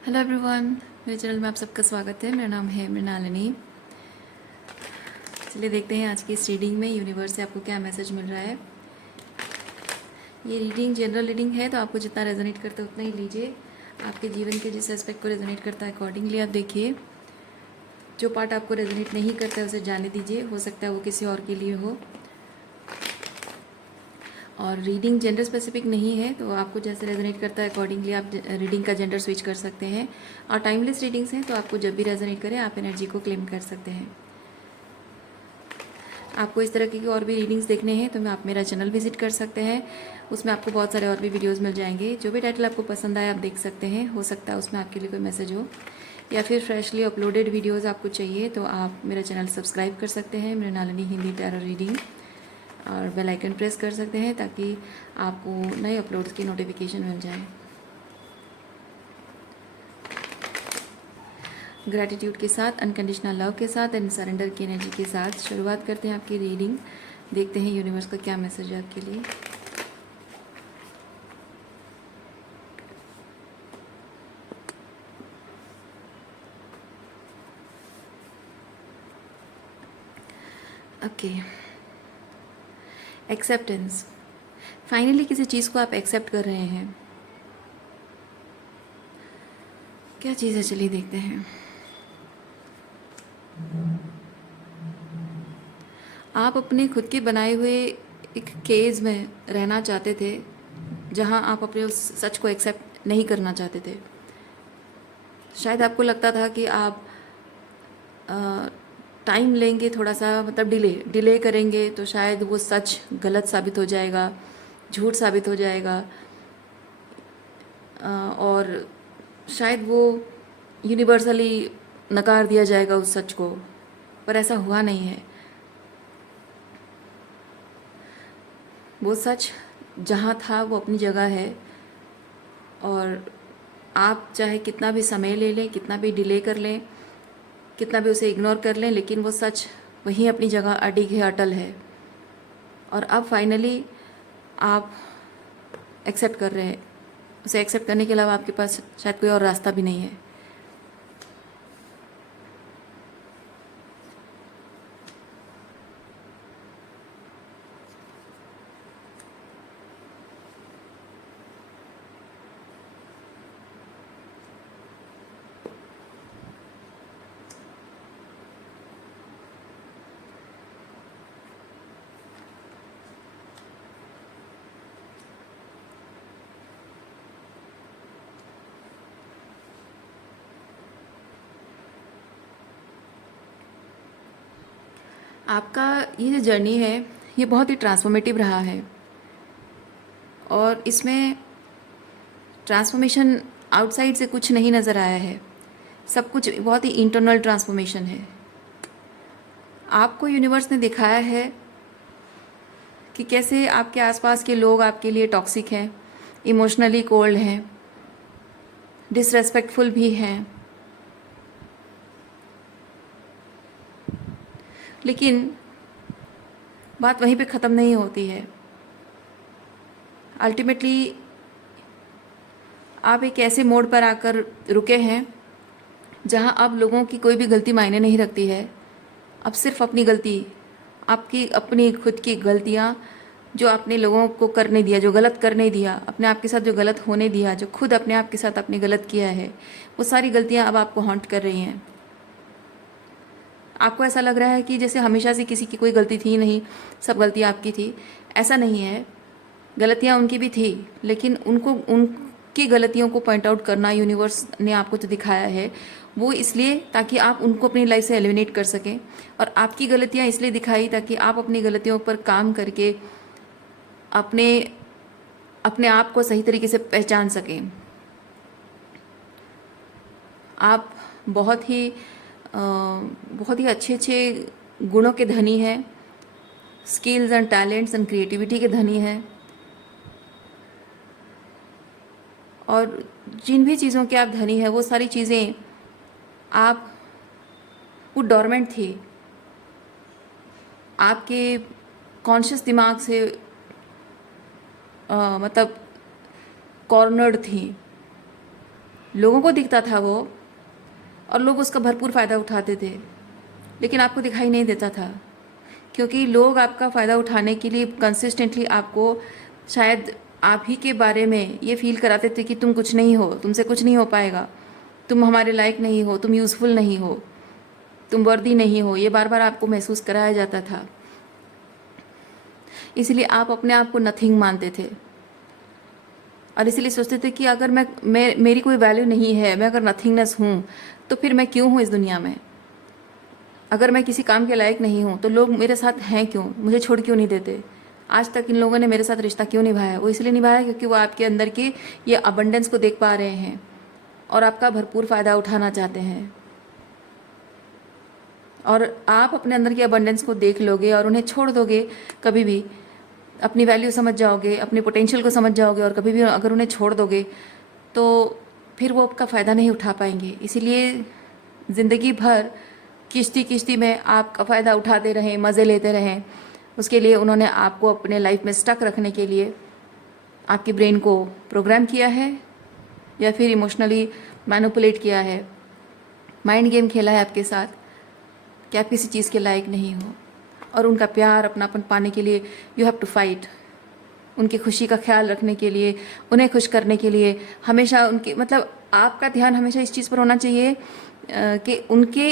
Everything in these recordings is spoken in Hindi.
हेलो एवरीवन, मेरे चैनल में आप सबका स्वागत है। मेरा नाम है मृणालिनी। चलिए देखते हैं आज की इस रीडिंग में यूनिवर्स से आपको क्या मैसेज मिल रहा है। ये रीडिंग जनरल रीडिंग है, तो आपको जितना रेजोनेट करता है उतना ही लीजिए। आपके जीवन के जिस एस्पेक्ट को रेजोनेट करता है अकॉर्डिंगली आप देखिए। जो पार्ट आपको रेजोनेट नहीं करता है उसे जाने दीजिए, हो सकता है वो किसी और के लिए हो। और रीडिंग जेंडर स्पेसिफिक नहीं है, तो आपको जैसे रेजोनेट करता है अकॉर्डिंगली आप रीडिंग का जेंडर स्विच कर सकते हैं। और टाइमलेस रीडिंग्स हैं, तो आपको जब भी रेजोनेट करें आप एनर्जी को क्लेम कर सकते हैं। आपको इस तरह की और भी रीडिंग्स देखने हैं तो आप मेरा चैनल विजिट कर सकते हैं। उसमें आपको बहुत सारे और भी वीडियोस मिल जाएंगे। जो भी टाइटल आपको पसंद आए आप देख सकते हैं। हो सकता है उसमें आपके लिए कोई मैसेज हो, या फिर फ्रेशली अपलोडेड वीडियोस आपको चाहिए तो आप मेरा चैनल सब्सक्राइब कर सकते हैं, मृणालिनी हिंदी टैरो रीडिंग, और बेल आइकन प्रेस कर सकते हैं ताकि आपको नए अपलोड्स की नोटिफिकेशन मिल जाए। ग्रैटिट्यूड के साथ, अनकंडीशनल लव के साथ एंड सरेंडर की एनर्जी के साथ शुरुआत करते हैं आपकी रीडिंग। देखते हैं यूनिवर्स का क्या मैसेज है आपके लिए। Okay, acceptance. फाइनली किसी चीज़ को आप एक्सेप्ट कर रहे हैं। क्या चीज़ है, चलिए देखते हैं। आप अपने खुद के बनाए हुए एक केज में रहना चाहते थे, जहां आप अपने उस सच को एक्सेप्ट नहीं करना चाहते थे। शायद आपको लगता था कि आप टाइम लेंगे, थोड़ा सा मतलब डिले करेंगे तो शायद वो सच गलत साबित हो जाएगा, झूठ साबित हो जाएगा, और शायद वो यूनिवर्सली नकार दिया जाएगा उस सच को। पर ऐसा हुआ नहीं है। वो सच जहाँ था वो अपनी जगह है, और आप चाहे कितना भी समय ले लें, कितना भी डिले कर लें, कितना भी उसे इग्नोर कर लें, लेकिन वो सच वहीं अपनी जगह अडिग है, अटल है। और अब फाइनली आप एक्सेप्ट कर रहे हैं। उसे एक्सेप्ट करने के अलावा आपके पास शायद कोई और रास्ता भी नहीं है। आपका ये जो जर्नी है ये बहुत ही ट्रांसफॉर्मेटिव रहा है, और इसमें ट्रांसफॉर्मेशन आउटसाइड से कुछ नहीं नज़र आया है। सब कुछ बहुत ही इंटरनल ट्रांसफॉर्मेशन है। आपको यूनिवर्स ने दिखाया है कि कैसे आपके आसपास के लोग आपके लिए टॉक्सिक हैं, इमोशनली कोल्ड हैं, डिसरेस्पेक्टफुल भी हैं। लेकिन बात वहीं पे ख़त्म नहीं होती है। अल्टीमेटली आप एक ऐसे मोड़ पर आकर रुके हैं जहां अब लोगों की कोई भी गलती मायने नहीं रखती है। अब सिर्फ अपनी गलती, आपकी अपनी खुद की गलतियां, जो आपने लोगों को करने दिया, जो गलत करने दिया, अपने आप के साथ जो गलत होने दिया, जो खुद अपने आप के साथ आपने गलत किया है, वो सारी गलतियां अब आपको हॉन्ट कर रही हैं। आपको ऐसा लग रहा है कि जैसे हमेशा से किसी की कोई गलती थी नहीं, सब गलती आपकी थी। ऐसा नहीं है। गलतियाँ उनकी भी थी, लेकिन उनको उनकी गलतियों को पॉइंट आउट करना यूनिवर्स ने आपको जो दिखाया है वो इसलिए ताकि आप उनको अपनी लाइफ से एलिमिनेट कर सकें, और आपकी गलतियाँ इसलिए दिखाई ताकि आप अपनी गलतियों पर काम करके अपने अपने आप को सही तरीके से पहचान सकें। आप बहुत ही अच्छे अच्छे गुणों के धनी हैं, skills and talents and creativity के धनी हैं, और जिन भी चीज़ों के आप धनी हैं वो सारी चीज़ें आप वो डोरमेंट थी, आपके कॉन्शियस दिमाग से मतलब कॉर्नर्ड थी। लोगों को दिखता था वो, और लोग उसका भरपूर फ़ायदा उठाते थे, लेकिन आपको दिखाई नहीं देता था, क्योंकि लोग आपका फ़ायदा उठाने के लिए कंसिस्टेंटली आपको शायद आप ही के बारे में ये फील कराते थे कि तुम कुछ नहीं हो, तुमसे कुछ नहीं हो पाएगा, तुम हमारे लायक नहीं हो, तुम यूज़फुल नहीं हो, तुम वर्दी नहीं हो। ये बार बार आपको महसूस कराया जाता था, इसलिए आप अपने आप को नथिंग मानते थे, और इसलिए सोचते थे कि अगर मैं मेरी कोई वैल्यू नहीं है, मैं अगर नथिंगनेस हूँ, तो फिर मैं क्यों हूँ इस दुनिया में। अगर मैं किसी काम के लायक नहीं हूँ तो लोग मेरे साथ हैं क्यों, मुझे छोड़ क्यों नहीं देते। आज तक इन लोगों ने मेरे साथ रिश्ता क्यों निभाया। वो इसलिए निभाया क्योंकि वो आपके अंदर की ये अबंडेंस को देख पा रहे हैं और आपका भरपूर फ़ायदा उठाना चाहते हैं। और आप अपने अंदर की अबंडेंस को देख लोगे और उन्हें छोड़ दोगे, कभी भी अपनी वैल्यू समझ जाओगे, अपने पोटेंशियल को समझ जाओगे, और कभी भी अगर उन्हें छोड़ दोगे तो फिर वो आपका फ़ायदा नहीं उठा पाएंगे। इसीलिए ज़िंदगी भर किश्ती किश्ती में आपका फ़ायदा उठाते रहें, मज़े लेते रहें। उसके लिए उन्होंने आपको अपने लाइफ में स्टक रखने के लिए आपकी ब्रेन को प्रोग्राम किया है, या फिर इमोशनली मैनिपुलेट किया है, माइंड गेम खेला है आपके साथ कि आप किसी चीज़ के लायक नहीं हो। और उनका प्यार, अपनापन पाने के लिए यू हैव टू फाइट। उनकी खुशी का ख्याल रखने के लिए, उन्हें खुश करने के लिए हमेशा उनके आपका ध्यान हमेशा इस चीज़ पर होना चाहिए कि उनके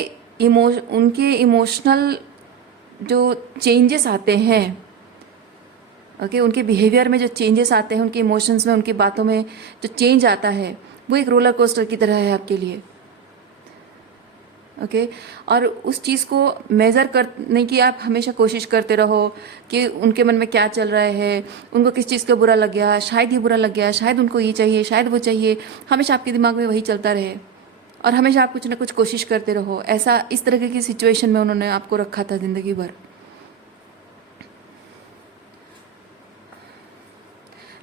इमोशनल जो चेंजेस आते हैं, ओके, उनके बिहेवियर में जो चेंजेस आते हैं, उनके इमोशंस में, उनकी बातों में जो चेंज आता है, वो एक रोलर कोस्टर की तरह है आपके लिए। ओके और उस चीज़ को मेज़र करने की आप हमेशा कोशिश करते रहो कि उनके मन में क्या चल रहा है, उनको किस चीज़ का बुरा लग गया, शायद ये बुरा लग गया, शायद उनको ये चाहिए, शायद वो चाहिए। हमेशा आपके दिमाग में वही चलता रहे और हमेशा आप कुछ ना कुछ कोशिश करते रहो। ऐसा इस तरह की सिचुएशन में उन्होंने आपको रखा था ज़िंदगी भर।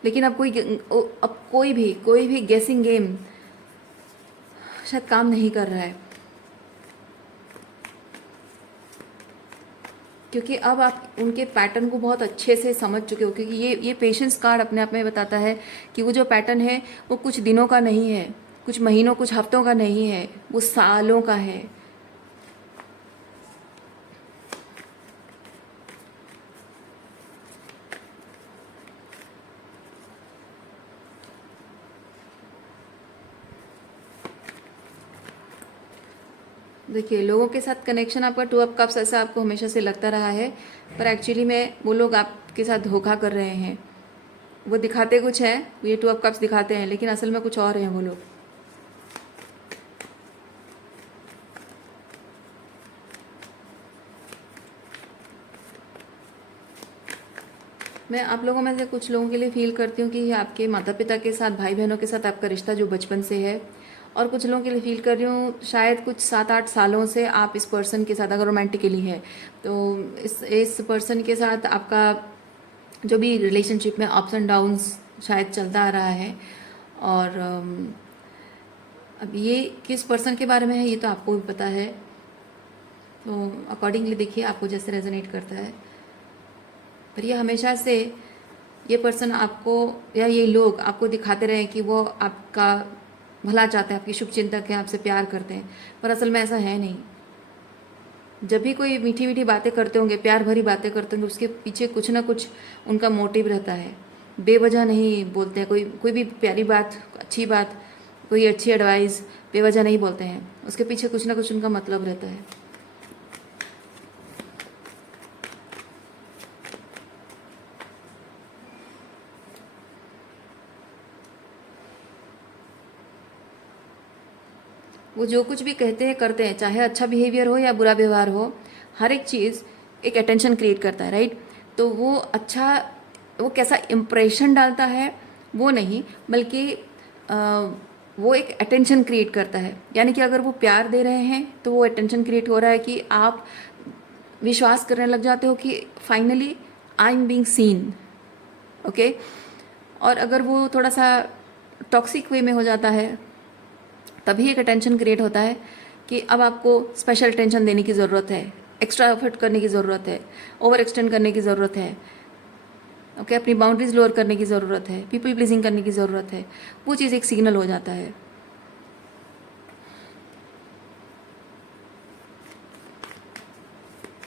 लेकिन अब कोई भी गेसिंग गेम शायद काम नहीं कर रहा है, क्योंकि अब आप उनके पैटर्न को बहुत अच्छे से समझ चुके हो। क्योंकि ये पेशेंस कार्ड अपने आप में बताता है कि वो जो पैटर्न है वो कुछ दिनों का नहीं है, कुछ महीनों, कुछ हफ्तों का नहीं है, वो सालों का है। देखिए, लोगों के साथ कनेक्शन आपका 2 ऑफ कप्स ऐसा आपको हमेशा से लगता रहा है, पर एक्चुअली में वो लोग आपके साथ धोखा कर रहे हैं। वो दिखाते कुछ है, ये 2 ऑफ कप्स दिखाते हैं, लेकिन असल में कुछ और हैं वो लोग। मैं आप लोगों में से कुछ लोगों के लिए फील करती हूँ कि ये आपके माता पिता के साथ, भाई बहनों के साथ आपका रिश्ता जो बचपन से है, और कुछ लोगों के लिए फील कर रही हूँ शायद कुछ 7-8 सालों से आप इस पर्सन के साथ, अगर रोमांटिकली है तो इस पर्सन के साथ आपका जो भी रिलेशनशिप में अप्स एंड डाउन्स शायद चलता आ रहा है। और अब ये किस पर्सन के बारे में है ये तो आपको भी पता है, तो अकॉर्डिंगली देखिए आपको जैसे रेजोनेट करता है। पर ये हमेशा से ये पर्सन आपको, या ये लोग आपको दिखाते रहे कि वो आपका भला चाहते हैं, आपकी शुभ चिंतक हैं, आपसे प्यार करते हैं, पर असल में ऐसा है नहीं। जब भी कोई मीठी मीठी बातें करते होंगे, प्यार भरी बातें करते होंगे, उसके पीछे कुछ ना कुछ उनका मोटिव रहता है। बेवजह नहीं बोलते हैं, कोई भी प्यारी बात, अच्छी बात, कोई अच्छी एडवाइस बेवजह नहीं बोलते हैं, उसके पीछे कुछ ना कुछ उनका मतलब रहता है। वो जो कुछ भी कहते हैं करते हैं, चाहे अच्छा बिहेवियर हो या बुरा व्यवहार हो, हर एक चीज़ एक अटेंशन क्रिएट करता है, राइट। तो वो कैसा इम्प्रेशन डालता है वो नहीं, बल्कि वो एक अटेंशन क्रिएट करता है। यानी कि अगर वो प्यार दे रहे हैं तो वो अटेंशन क्रिएट हो रहा है कि आप विश्वास करने लग जाते हो कि finally I am being seen, okay. और अगर वो थोड़ा सा टॉक्सिक वे में हो जाता है, तभी एक अटेंशन क्रिएट होता है कि अब आपको स्पेशल अटेंशन देने की ज़रूरत है, एक्स्ट्रा एफर्ट करने की ज़रूरत है, ओवर एक्सटेंड करने की ज़रूरत है, ओके, अपनी बाउंड्रीज लोअर करने की ज़रूरत है, पीपल प्लीजिंग करने की ज़रूरत है। वो चीज़ एक सिग्नल हो जाता है।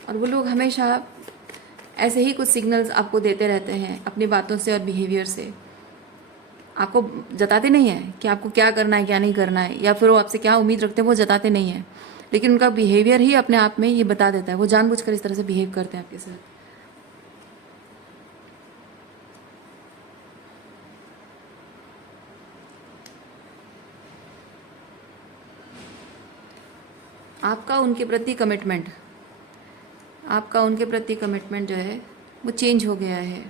और वो लोग हमेशा ऐसे ही कुछ सिग्नल्स आपको देते रहते हैं अपनी बातों से और बिहेवियर से। आपको जताते नहीं हैं कि आपको क्या करना है क्या नहीं करना है, या फिर वो आपसे क्या उम्मीद रखते हैं वो जताते नहीं हैं, लेकिन उनका बिहेवियर ही अपने आप में ये बता देता है। वो जानबूझकर इस तरह से बिहेव करते हैं आपके साथ। आपका उनके प्रति कमिटमेंट, आपका उनके प्रति कमिटमेंट जो है वो चेंज हो गया है।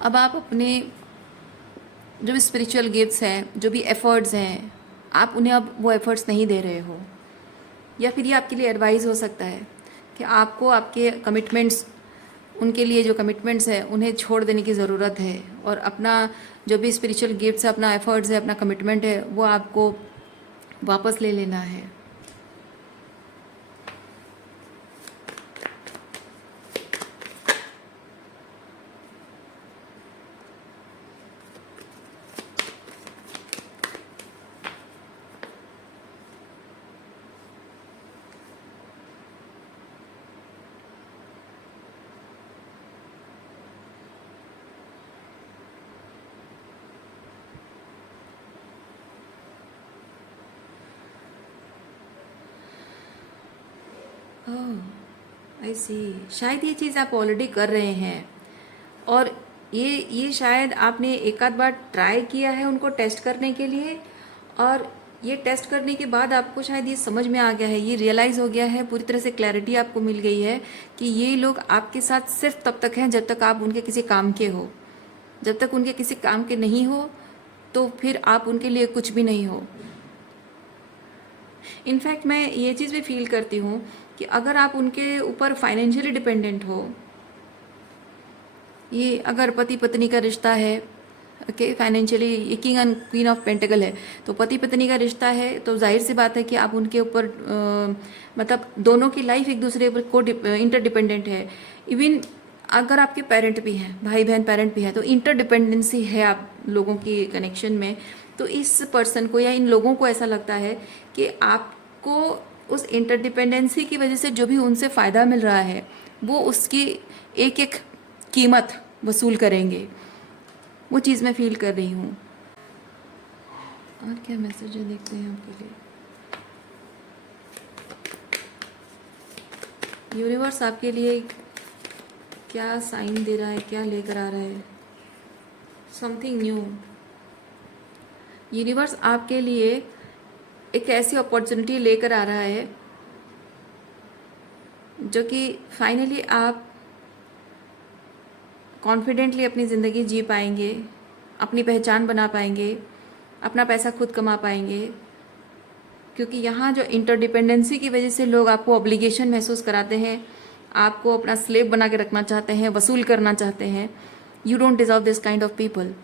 अब आप अपने जो भी स्पिरिचुअल गिफ्ट्स हैं, जो भी एफर्ट्स हैं, आप उन्हें अब वो एफर्ट्स नहीं दे रहे हो, या फिर ये आपके लिए एडवाइस हो सकता है कि आपको आपके कमिटमेंट्स, उनके लिए जो कमिटमेंट्स है उन्हें छोड़ देने की ज़रूरत है, और अपना जो भी स्पिरिचुअल गिफ्ट्स है, अपना एफर्ट्स है, अपना कमिटमेंट है, वो आपको वापस ले लेना है। आई सी, शायद ये चीज़ आप ऑलरेडी कर रहे हैं, और ये शायद आपने एक आध बार ट्राई किया है उनको टेस्ट करने के लिए, और ये टेस्ट करने के बाद आपको शायद ये समझ में आ गया है, ये रियलाइज़ हो गया है, पूरी तरह से क्लैरिटी आपको मिल गई है कि ये लोग आपके साथ सिर्फ तब तक हैं जब तक आप उनके किसी काम के हो। जब तक उनके किसी काम के नहीं हो तो फिर आप उनके लिए कुछ भी नहीं हो। इनफैक्ट मैं ये चीज़ भी फील करती हूँ कि अगर आप उनके ऊपर फाइनेंशियली डिपेंडेंट हो, ये अगर पति पत्नी का रिश्ता है, ओके, फाइनेंशियली, ये king and queen of pentacle है, तो पति पत्नी का रिश्ता है, तो जाहिर सी बात है कि आप उनके ऊपर मतलब दोनों की लाइफ एक दूसरे पर को इंटरडिपेंडेंट है। इवन अगर आपके पेरेंट भी हैं, भाई बहन पेरेंट भी हैं, तो इंटरडिपेंडेंसी है आप लोगों की कनेक्शन में। तो इस पर्सन को या इन लोगों को ऐसा लगता है कि आपको उस इंटरडिपेंडेंसी की वजह से जो भी उनसे फ़ायदा मिल रहा है वो उसकी एक एक कीमत वसूल करेंगे। वो चीज़ मैं फील कर रही हूँ। और क्या मैसेज है देखते हैं आपके लिए। यूनिवर्स आपके लिए क्या साइन दे रहा है, क्या लेकर आ रहा है? Something new. यूनिवर्स आपके लिए एक ऐसी अपॉर्चुनिटी लेकर आ रहा है जो कि फाइनली आप कॉन्फिडेंटली अपनी ज़िंदगी जी पाएंगे, अपनी पहचान बना पाएंगे, अपना पैसा खुद कमा पाएंगे। क्योंकि यहाँ जो इंटरडिपेंडेंसी की वजह से लोग आपको ऑब्लिगेशन महसूस कराते हैं, आपको अपना स्लेव बना के रखना चाहते हैं, वसूल करना चाहते हैं, you don't deserve this kind of people.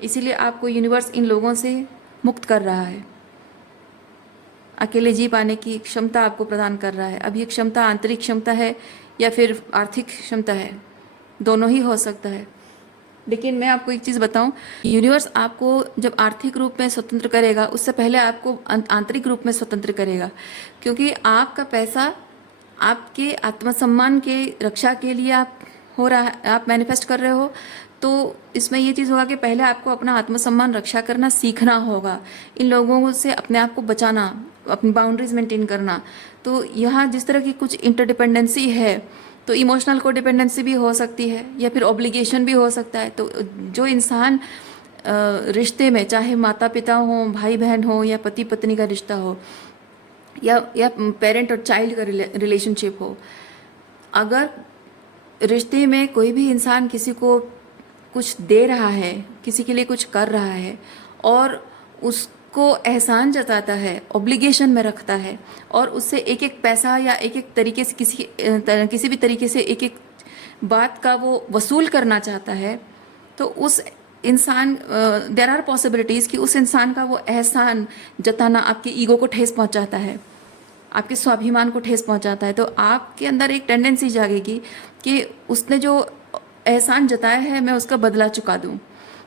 इसीलिए आपको यूनिवर्स इन लोगों से मुक्त कर रहा है, अकेले जी पाने की क्षमता आपको प्रदान कर रहा है। अब ये क्षमता आंतरिक क्षमता है या फिर आर्थिक क्षमता है, दोनों ही हो सकता है। लेकिन मैं आपको एक चीज़ बताऊं, यूनिवर्स आपको जब आर्थिक रूप में स्वतंत्र करेगा उससे पहले आपको आंतरिक रूप में स्वतंत्र करेगा। क्योंकि आपका पैसा आपके आत्मसम्मान के रक्षा के लिए आप मैनिफेस्ट कर रहे हो। तो इसमें ये चीज़ होगा कि पहले आपको अपना आत्मसम्मान रक्षा करना सीखना होगा, इन लोगों से अपने आप को बचाना, अपनी बाउंड्रीज मेंटेन करना। तो यहाँ जिस तरह की कुछ इंटरडिपेंडेंसी है, तो इमोशनल कोडिपेंडेंसी भी हो सकती है या फिर ऑब्लिगेशन भी हो सकता है। तो जो इंसान रिश्ते में, चाहे माता पिता हो, भाई बहन हो, या पति पत्नी का रिश्ता हो, या पेरेंट और चाइल्ड का रिलेशनशिप हो, अगर रिश्ते में कोई भी इंसान किसी को कुछ दे रहा है, किसी के लिए कुछ कर रहा है, और उसको एहसान जताता है, ऑब्लिगेशन में रखता है, और उससे एक एक पैसा या एक एक तरीके से किसी भी तरीके से एक एक बात का वो वसूल करना चाहता है, तो उस इंसान देयर आर पॉसिबिलिटीज़ कि उस इंसान का वो एहसान जताना आपके ईगो को ठेस पहुंचाता है, आपके स्वाभिमान को ठेस पहुंचाता है। तो आपके अंदर एक टेंडेंसी जागेगी कि उसने जो एहसान जताया है मैं उसका बदला चुका दूं।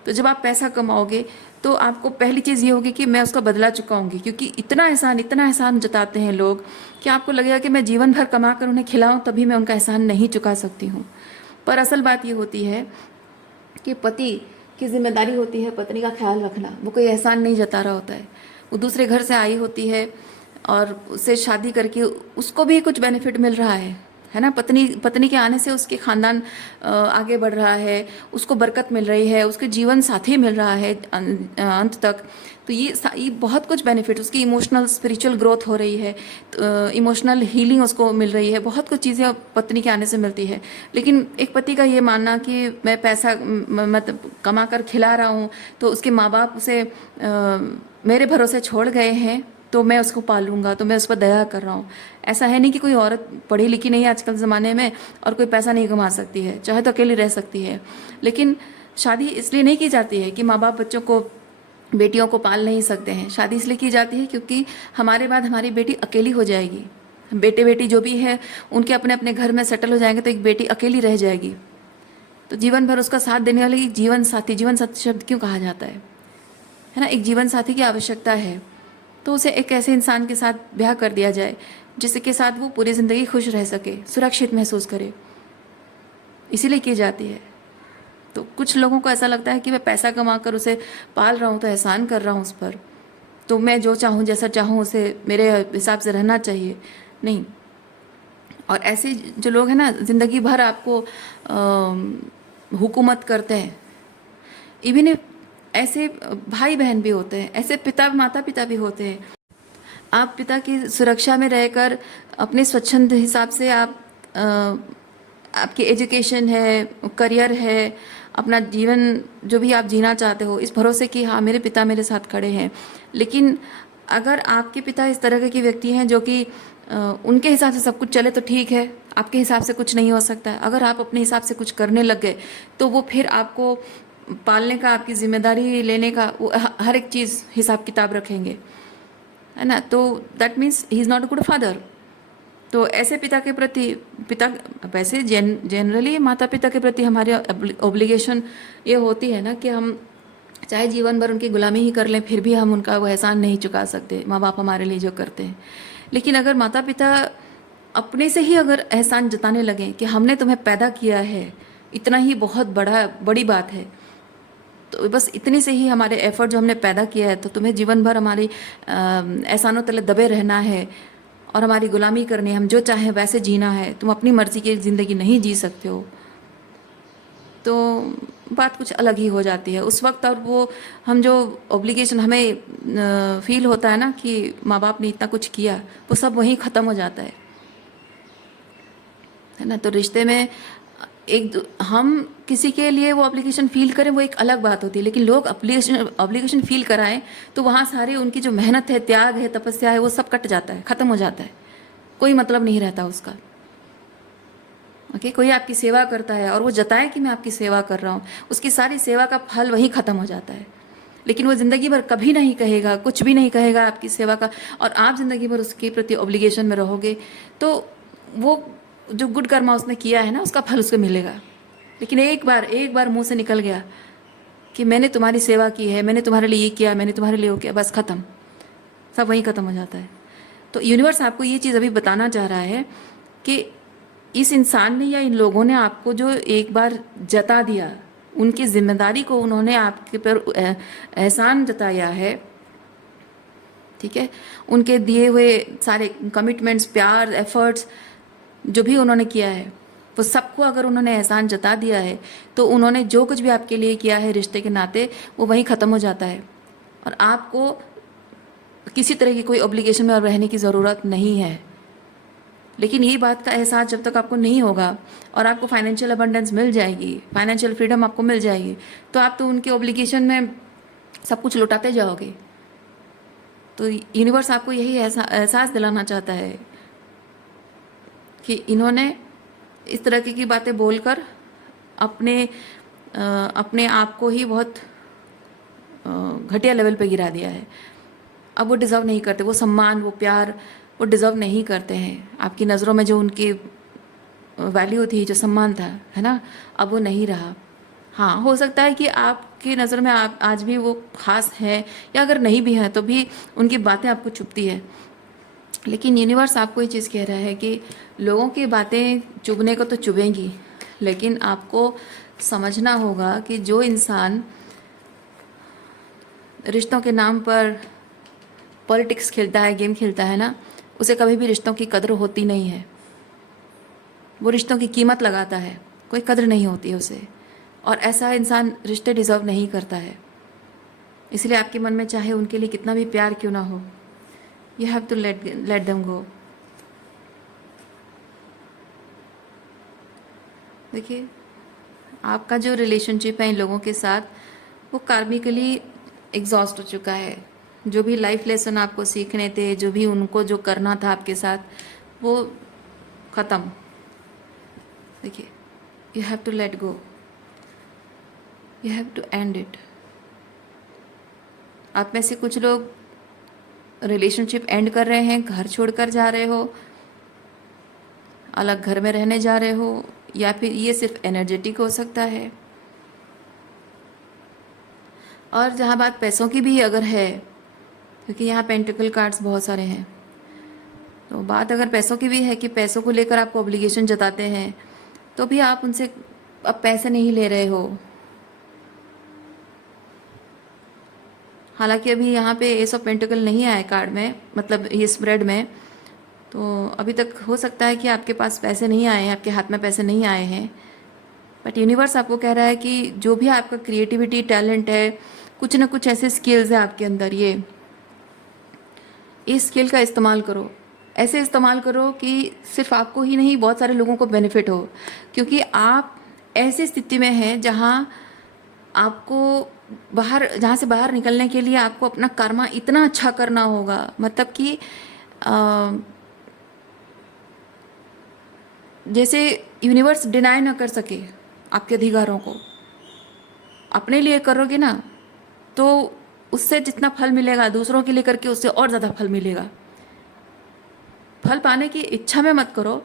तो जब आप पैसा कमाओगे तो आपको पहली चीज़ ये होगी कि मैं उसका बदला चुकाऊंगी, क्योंकि इतना एहसान जताते हैं लोग कि आपको लगेगा कि मैं जीवन भर कमा कर उन्हें खिलाऊं तभी मैं उनका एहसान नहीं चुका सकती हूँ। पर असल बात ये होती है कि पति की जिम्मेदारी होती है पत्नी का ख्याल रखना। वो कोई एहसान नहीं जता रहा होता है, वो दूसरे घर से आई होती है और उससे शादी करके उसको भी कुछ बेनिफिट मिल रहा है ना। पत्नी पत्नी के आने से उसके खानदान आगे बढ़ रहा है, उसको बरकत मिल रही है, उसके जीवन साथी मिल रहा है अंत तक। तो ये बहुत कुछ बेनिफिट, उसकी इमोशनल स्पिरिचुअल ग्रोथ हो रही है, इमोशनल हीलिंग उसको मिल रही है, बहुत कुछ चीज़ें पत्नी के आने से मिलती है। लेकिन एक पति का ये मानना कि मैं पैसा मतलब कमा कर खिला रहा हूँ तो उसके माँ बाप उसे मेरे भरोसे छोड़ गए हैं तो मैं उसको पालूंगा, तो मैं उस पर दया कर रहा हूँ। ऐसा है नहीं कि कोई औरत पढ़ी लिखी नहीं है आजकल ज़माने में और कोई पैसा नहीं कमा सकती है, चाहे तो अकेली रह सकती है। लेकिन शादी इसलिए नहीं की जाती है कि माँ बाप बच्चों को, बेटियों को पाल नहीं सकते हैं। शादी इसलिए की जाती है क्योंकि हमारे बाद हमारी बेटी अकेली हो जाएगी। बेटे बेटी जो भी है उनके अपने अपने घर में सेटल हो जाएंगे तो एक बेटी अकेली रह जाएगी। तो जीवन भर उसका साथ देने वाले जीवन साथी शब्द क्यों कहा जाता है ना। एक जीवन साथी की आवश्यकता है, तो उसे एक ऐसे इंसान के साथ ब्याह कर दिया जाए जिसके साथ वो पूरी ज़िंदगी खुश रह सके, सुरक्षित महसूस करे, इसीलिए की जाती है। तो कुछ लोगों को ऐसा लगता है कि मैं पैसा कमा कर उसे पाल रहा हूँ तो एहसान कर रहा हूँ उस पर, तो मैं जो चाहूँ जैसा चाहूँ उसे मेरे हिसाब से रहना चाहिए। नहीं। और ऐसे जो लोग हैं ना ज़िंदगी भर आपको हुकूमत करते हैं। इवन ऐसे भाई बहन भी होते हैं, ऐसे माता पिता भी होते हैं। आप पिता की सुरक्षा में रहकर अपने स्वच्छंद हिसाब से आप आपकी एजुकेशन है, करियर है, अपना जीवन जो भी आप जीना चाहते हो इस भरोसे कि हाँ मेरे पिता मेरे साथ खड़े हैं। लेकिन अगर आपके पिता इस तरह के व्यक्ति हैं जो कि उनके हिसाब से सब कुछ चले तो ठीक है, आपके हिसाब से कुछ नहीं हो सकता है। अगर आप अपने हिसाब से कुछ करने लग गए तो वो फिर आपको पालने का, आपकी जिम्मेदारी लेने का, वो हर एक चीज़ हिसाब किताब रखेंगे, है ना। तो that means he is not a good father. तो ऐसे पिता के प्रति वैसे जनरली माता पिता के प्रति हमारी ऑब्लिगेशन ये होती है ना कि हम चाहे जीवन भर उनकी गुलामी ही कर लें फिर भी हम उनका वो एहसान नहीं चुका सकते, माँ बाप हमारे लिए जो करते हैं। लेकिन अगर माता पिता अपने से ही अगर एहसान जताने लगें कि हमने तुम्हें पैदा किया है, इतना ही बहुत बड़ी बात है, तो बस इतनी से ही हमारे एफर्ट जो हमने पैदा किया है, तो तुम्हें जीवन भर हमारी एहसानों तले दबे रहना है और हमारी गुलामी करनी है, हम जो चाहें वैसे जीना है, तुम अपनी मर्जी की ज़िंदगी नहीं जी सकते हो, तो बात कुछ अलग ही हो जाती है उस वक्त। और वो हम जो ऑब्लिगेशन हमें फील होता है ना कि माँ बाप ने इतना कुछ किया, वो सब वहीं ख़त्म हो जाता है ना। तो रिश्ते में हम किसी के लिए वो ऑब्लिगेशन फील करें वो एक अलग बात होती है, लेकिन लोग ऑब्लिगेशन फील कराएं तो वहाँ सारी उनकी जो मेहनत है, त्याग है, तपस्या है, वो सब कट जाता है, ख़त्म हो जाता है, कोई मतलब नहीं रहता उसका। ओके कोई आपकी सेवा करता है और वो जताए कि मैं आपकी सेवा कर रहा हूँ, उसकी सारी सेवा का फल वहीं ख़त्म हो जाता है। लेकिन वो ज़िंदगी भर कभी नहीं कहेगा, कुछ भी नहीं कहेगा आपकी सेवा का, और आप ज़िंदगी भर उसके प्रति ऑब्लिगेशन में रहोगे, तो वो जो गुड कर्मा उसने किया है ना उसका फल उसको मिलेगा। लेकिन एक बार मुंह से निकल गया कि मैंने तुम्हारी सेवा की है, मैंने तुम्हारे लिए ये किया, मैंने तुम्हारे लिए वो किया, बस ख़त्म, सब वहीं ख़त्म हो जाता है। तो यूनिवर्स आपको ये चीज़ अभी बताना चाह रहा है कि इस इंसान ने या इन लोगों ने आपको जो एक बार जता दिया, उनकी जिम्मेदारी को उन्होंने आपके पर एहसान जताया है, ठीक है, उनके दिए हुए सारे कमिटमेंट्स, प्यार, एफर्ट्स जो भी उन्होंने किया है, वो सबको अगर उन्होंने एहसान जता दिया है तो उन्होंने जो कुछ भी आपके लिए किया है रिश्ते के नाते वो वहीं ख़त्म हो जाता है, और आपको किसी तरह की कोई ऑब्लिगेशन में और रहने की ज़रूरत नहीं है। लेकिन ये बात का एहसास जब तक आपको नहीं होगा और आपको फाइनेंशियल अबंडेंस मिल जाएगी, फाइनेंशियल फ्रीडम आपको मिल जाएगी, तो आप तो उनके ऑब्लिगेशन में सब कुछ लौटाते जाओगे। तो यूनिवर्स आपको यही एहसास दिलाना चाहता है कि इन्होंने इस तरह की बातें बोलकर अपने आप को ही बहुत घटिया लेवल पे गिरा दिया है। अब वो डिज़र्व नहीं करते, वो सम्मान, वो प्यार वो डिज़र्व नहीं करते हैं। आपकी नज़रों में जो उनकी वैल्यू थी, जो सम्मान था, है ना, अब वो नहीं रहा। हाँ, हो सकता है कि आपकी नज़र में आप आज भी वो खास है, या अगर नहीं भी है तो भी उनकी बातें आपको चुभती है। लेकिन यूनिवर्स आपको ये चीज़ कह रहा है कि लोगों की बातें चुभने को तो चुभेंगी, लेकिन आपको समझना होगा कि जो इंसान रिश्तों के नाम पर पॉलिटिक्स खेलता है, गेम खेलता है ना, उसे कभी भी रिश्तों की कदर होती नहीं है। वो रिश्तों की कीमत लगाता है, कोई कदर नहीं होती है उसे, और ऐसा इंसान रिश्ते डिज़र्व नहीं करता है। इसलिए आपके मन में चाहे उनके लिए कितना भी प्यार क्यों ना हो, you have to let them go. देखिए, आपका जो रिलेशनशिप है इन लोगों के साथ, वो कार्मिकली एग्जॉस्ट हो चुका है। जो भी लाइफ लेसन आपको सीखने थे, जो भी उनको जो करना था आपके साथ, वो ख़त्म। देखिए, you have to let go, you have to end it. आप में से कुछ लोग रिलेशनशिप एंड कर रहे हैं, घर छोड़कर जा रहे हो, अलग घर में रहने जा रहे हो, या फिर ये सिर्फ एनर्जेटिक हो सकता है। और जहाँ बात पैसों की भी अगर है, क्योंकि यहाँ पेंटिकल कार्ड्स बहुत सारे हैं, तो बात अगर पैसों की भी है कि पैसों को लेकर आपको ऑब्लिगेशन जताते हैं, तो भी आप उनसे अब पैसे नहीं ले रहे हो। हालांकि अभी यहाँ पे एस ऑफ पेंटिकल नहीं आया कार्ड में, मतलब ये स्प्रेड में, तो अभी तक हो सकता है कि आपके पास पैसे नहीं आए हैं, आपके हाथ में पैसे नहीं आए हैं। बट यूनिवर्स आपको कह रहा है कि जो भी आपका क्रिएटिविटी, टैलेंट है, कुछ ना कुछ ऐसे स्किल्स हैं आपके अंदर, ये इस स्किल का इस्तेमाल करो। ऐसे इस्तेमाल करो कि सिर्फ आपको ही नहीं, बहुत सारे लोगों को बेनिफिट हो। क्योंकि आप ऐसी स्थिति में हैं जहाँ आपको जहाँ से बाहर निकलने के लिए आपको अपना कर्मा इतना अच्छा करना होगा, मतलब कि जैसे यूनिवर्स डिनाई ना कर सके आपके अधिकारों को। अपने लिए करोगे ना, तो उससे जितना फल मिलेगा, दूसरों के लिए करके उससे और ज़्यादा फल मिलेगा। फल पाने की इच्छा में मत करो,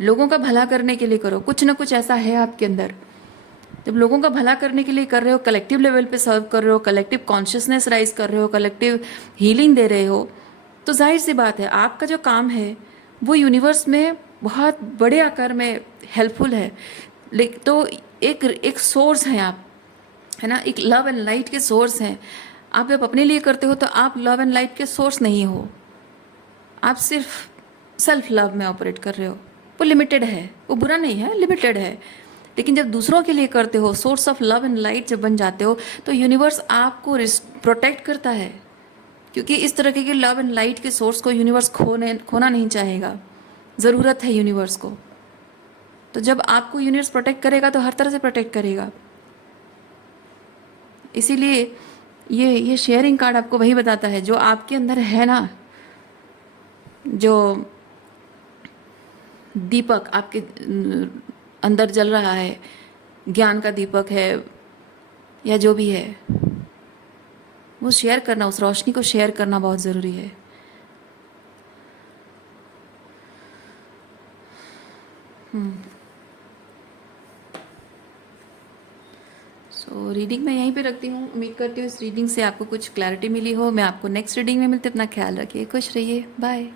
लोगों का भला करने के लिए करो। कुछ ना कुछ ऐसा है आपके अंदर, जब लोगों का भला करने के लिए कर रहे हो, कलेक्टिव लेवल पे सर्व कर रहे हो, कलेक्टिव कॉन्शियसनेस राइज कर रहे हो, कलेक्टिव हीलिंग दे रहे हो, तो जाहिर सी बात है आपका जो काम है वो यूनिवर्स में बहुत बड़े आकार में हेल्पफुल है। तो एक सोर्स हैं आप, है ना, एक लव एंड लाइट के सोर्स हैं आप। जब अपने लिए करते हो तो आप लव एंड लाइट के सोर्स नहीं हो, आप सिर्फ सेल्फ लव में ऑपरेट कर रहे हो। वो लिमिटेड है, वो बुरा नहीं है, लिमिटेड है। लेकिन जब दूसरों के लिए करते हो, source of love and light जब बन जाते हो, तो यूनिवर्स आपको प्रोटेक्ट करता है। क्योंकि इस तरह के लव एंड लाइट के सोर्स को यूनिवर्स खोना नहीं चाहेगा, ज़रूरत है यूनिवर्स को। तो जब आपको यूनिवर्स प्रोटेक्ट करेगा तो हर तरह से प्रोटेक्ट करेगा। इसीलिए ये शेयरिंग कार्ड आपको वही बताता है, जो आपके अंदर है ना, जो दीपक आपके अंदर जल रहा है, ज्ञान का दीपक है या जो भी है, वो शेयर करना, उस रोशनी को शेयर करना बहुत ज़रूरी है। सो रीडिंग मैं यहीं पे रखती हूँ। उम्मीद करती हूँ इस रीडिंग से आपको कुछ क्लैरिटी मिली हो। मैं आपको नेक्स्ट रीडिंग में मिलते, अपना ख्याल रखिए, खुश रहिए, बाय।